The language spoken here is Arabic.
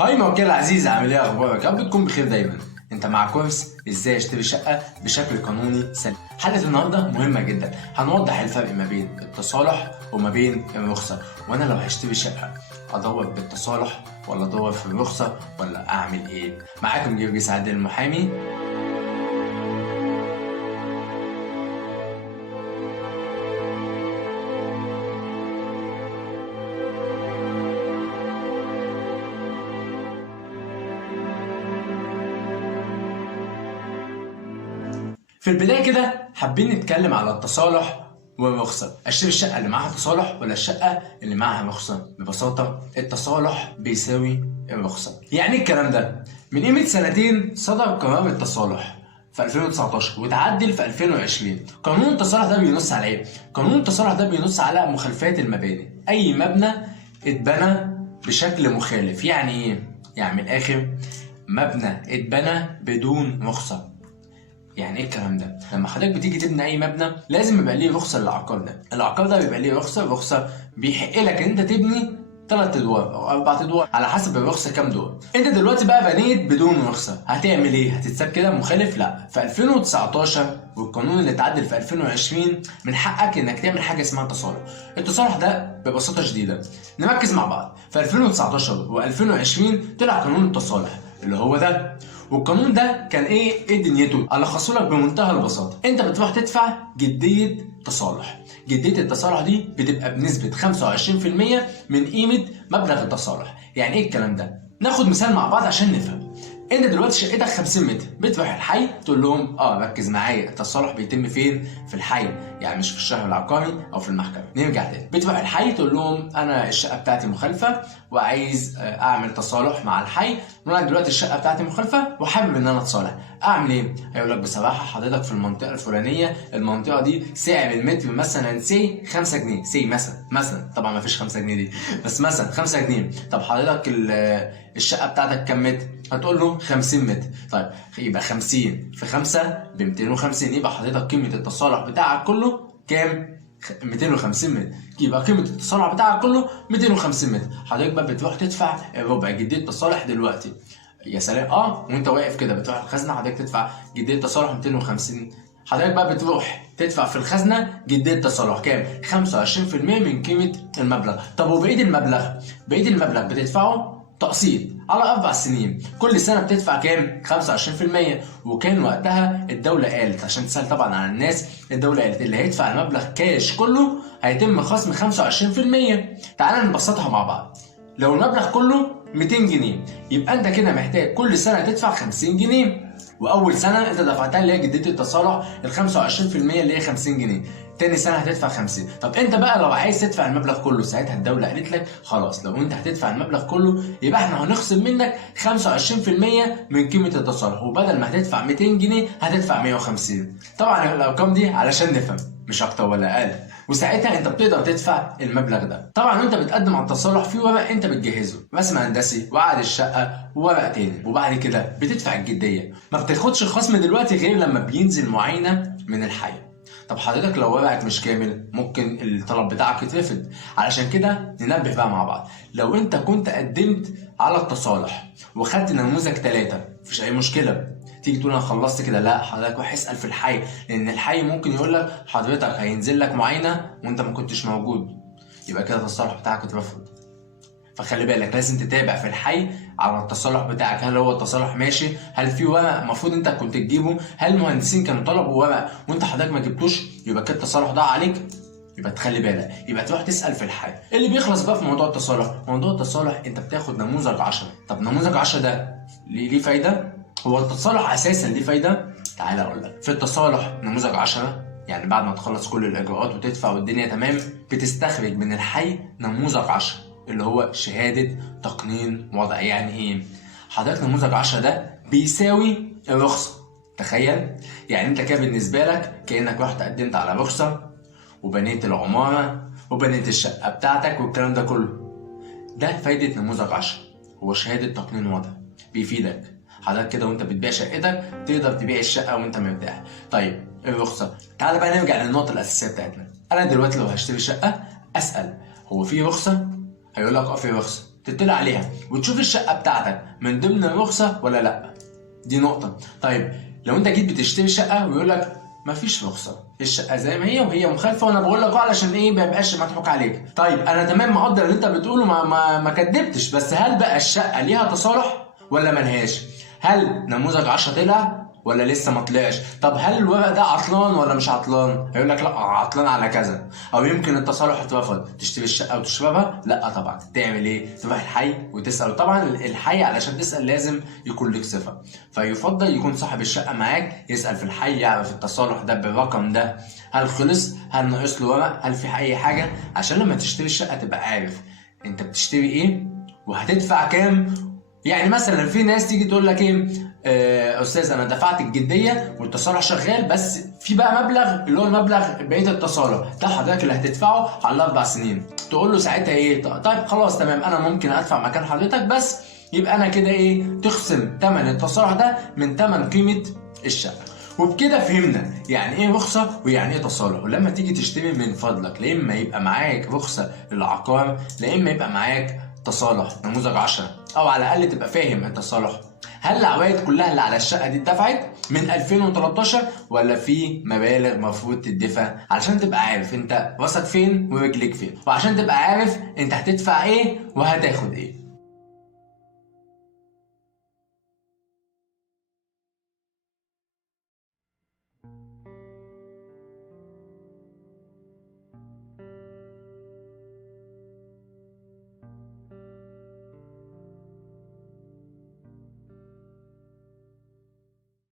هاي موكل العزيز، عامل ايه؟ اخبارك؟ يا رب تكون بخير دايما. انت مع كورس ازاي اشتري شقه بشكل قانوني سليم. حلقه النهارده مهمه جدا، هنوضح الفرق ما بين التصالح وما بين الرخصه. وانا لو هشتري شقه ادور بالتصالح ولا ادور في الرخصه ولا اعمل ايه؟ معاكم جرجس عادل المحامي. في البداية كده حابين نتكلم على التصالح والرخصة. اشتري الشقة اللي معاها تصالح ولا الشقة اللي معاها رخصة؟ ببساطة التصالح بيساوي الرخصة. يعني ايه الكلام ده؟ من قيمة سنتين صدر قرار التصالح في 2019 وتعدل في 2020. قانون التصالح ده بينص على ايه؟ قانون التصالح ده بينص على مخالفات المباني. اي مبنى اتبنى بشكل مخالف. يعني ايه؟ يعني من الاخر مبنى اتبنى بدون رخصة. يعني ايه الكلام ده؟ لما حضرتك بتيجي تبني اي مبنى لازم يبقى ليه رخصه للعقار ده، العقار ده بيبقى ليه رخصه بيحق لك ان انت تبني 3 ادوار او 4 ادوار على حسب الرخصه كام دور. انت دلوقتي بقى بنيت بدون رخصه، هتعمل ايه؟ هتتساب كده مخالف؟ لا، في 2019 والقانون اللي اتعدل في 2020 من حقك انك تعمل حاجه اسمها تصالح. التصالح ده ببساطه شديده نركز مع بعض. في 2019 و2020 طلع قانون التصالح اللي هو ده. والقانون ده كان ايه دنيته؟ الخصه لك بمنتهى البساطه. انت بتروح تدفع جديه تصالح. جديه التصالح دي بتبقى بنسبه 25% من قيمه مبلغ التصالح. يعني ايه الكلام ده؟ ناخد مثال مع بعض عشان نفهم. انت دلوقتي شقتك 50 متر، بتروح الحي تقول لهم ركز معايا، التصالح بيتم فين؟ في الحي، يعني مش في الشهر العقاري او في المحكمه. نرجع تاني، بتروح الحي تقول لهم انا الشقه بتاعتي مخالفه وعايز اعمل تصالح مع الحي، وانا دلوقتي الشقه بتاعتي مخالفه وحابب ان انا اتصالح، اعمل ايه؟ هيقول لك بصراحه حضرتك في المنطقه الفلانيه، المنطقه دي سعر المتر مثلا سي 5 جنيه، سي مثلا طبعا ما فيش 5 جنيه دي، بس مثلا 5 جنيه. طب حضرتك الشقه بتاعتك كام متر؟ هتقول له 50 متر. طيب يبقى 50 في 5 ب 250، يبقى حضرتك قيمه التصالح بتاعك كله كام؟ 250 متر. يبقى قيمه التصالح بتاعك كله 250 متر. حضرتك بقى بتروح تدفع ربع جديه التصالح دلوقتي. يا سلام، وانت واقف كده بتروح الخزنه حضرتك تدفع جديه تصالح 250. حضرتك بقى بتروح تدفع في الخزنه جديه تصالح كام؟ 25% من قيمه المبلغ. طب وبقيه المبلغ؟ بقيه المبلغ بتدفعه تقسيط على 4 سنين، كل سنه بتدفع كام؟ 25%. وكان وقتها الدوله قالت، عشان تسهل طبعا على الناس، الدوله قالت اللي هيدفع المبلغ كاش كله هيتم خصم 25%. تعال نبسطها مع بعض. لو المبلغ كله 200 جنيه يبقى انت كده محتاج كل سنه تدفع 50 جنيه. واول سنه انت دفعتها اللي هي جديه التصالح ال 25% اللي هي 50 جنيه، تاني سنه هتدفع 50. طب انت بقى لو عايز تدفع المبلغ كله، ساعتها الدوله قالت لك خلاص لو انت هتدفع المبلغ كله يبقى احنا هنخصم منك 25% من قيمه التصالح، وبدل ما هتدفع 200 جنيه هتدفع 150. طبعا الارقام دي علشان نفهم مش اكتر ولا اقل. وساعتها انت بتقدر تدفع المبلغ ده. طبعا وانت بتقدم على التصالح في ورق انت بتجهزه، رسم هندسي وعقد الشقه وورق تاني، وبعد كده بتدفع الجديه. ما بتاخدش خصم دلوقتي غير لما بينزل معاينه من الحي. طب حضرتك لو ورقك مش كامل ممكن الطلب بتاعك يترفض. علشان كده ننبه بقى مع بعض، لو انت كنت قدمت على التصالح وخدت نموذج 3 مفيش اي مشكله، تيجي تقول انا خلصت كده، لا حضرتك روح اسال في الحي، لان الحي ممكن يقول لك حضرتك هينزل لك معاينه وانت ما كنتش موجود، يبقى كده التصالح بتاعك اترفض. فخلي بالك لازم تتابع في الحي على التصالح بتاعك، هل هو التصالح ماشي؟ هل في ورق المفروض انت كنت تجيبه؟ هل المهندسين كانوا طلبوا ورق وانت حضرتك ما جبتوش؟ يبقى كده التصالح ضاع عليك. يبقى تخلي بالك، يبقى تروح تسال في الحي. اللي بيخلص بقى في موضوع التصالح، موضوع التصالح انت بتاخد نموذج 10. طب نموذج 10 ده ليه فايده؟ هو التصالح اساسا ليه فايده؟ تعالى اقول لك. في التصالح نموذج 10 يعني بعد ما تخلص كل الاجراءات وتدفع والدنيا تمام، بتستخرج من الحي نموذج 10 اللي هو شهاده تقنين وضع. يعني ايه؟ حضرتك نموذج 10 ده بيساوي الرخصه. تخيل، يعني انت كده بالنسبه لك كانك رحت قدمت على رخصه وبنيت العماره وبنيت الشقه بتاعتك والكلام ده كله. ده فايده نموذج 10، هو شهاده تقنين وضع بيفيدك. حضرتك كده وانت بتبيع شقتك تقدر تبيع الشقه وانت مرتاح. طيب الرخصه، تعال بقى نرجع للنقطه الاساسيه بتاعتنا. انا دلوقتي لو هشتري شقه اسال هو في رخصه؟ هيقول لك في رخصه. تطلع عليها وتشوف الشقه بتاعتك من ضمن الرخصه ولا لا. دي نقطه. طيب لو انت جيت بتشتري شقه ويقول لك مفيش رخصه، الشقه زي ما هي وهي مخالفه، وانا بقول لك علشان ايه ما يبقاش مضحوك عليك. طيب انا تمام مقدر اللي انت بتقوله، ما كدبتش، بس هل بقى الشقه ليها تصالح ولا ملهاش؟ هل نموذج 10 طلع ولا لسه ما طلعش؟ طب هل الورق ده عطلان ولا مش عطلان؟ هيقول لك لا عطلان على كذا، او يمكن التصالح اترفض. تشتري الشقه وتشربها؟ لا طبعا. تعمل ايه؟ تروح الحي وتسال. طبعا الحي علشان تسال لازم يكون لك صفه، فيفضل يكون صاحب الشقه معاك، يسال في الحي يعرف التصالح ده بالرقم ده هل خلص، هل ناقص له ورق، هل في اي حاجه، عشان لما تشتري الشقه تبقى عارف انت بتشتري ايه وهتدفع كام. يعني مثلا في ناس تيجي تقول لك ايه، استاذ انا دفعت الجديه والتصالح شغال، بس في بقى مبلغ اللي هو المبلغ بقيه التصالح ده حضرتك اللي هتدفعه على 4 سنين. تقول له ساعتها ايه؟ طيب خلاص تمام انا ممكن ادفع مكان حضرتك، بس يبقى انا كده ايه، تخصم ثمن التصالح ده من ثمن قيمه الشقه. وبكده فهمنا يعني ايه رخصه ويعني ايه تصالح. ولما تيجي تشتري من فضلك لا اما يبقى معاك رخصه للعقار، لا اما يبقى معاك تصالح نموذج 10، او على الاقل تبقى فاهم التصالح. هل العوائد كلها اللي على الشقه دي اتدفعت من 2013 ولا في مبالغ المفروض تدفع، علشان تبقى عارف انت راسك فين ورجليك فين، وعشان تبقى عارف انت هتدفع ايه وهتاخد ايه.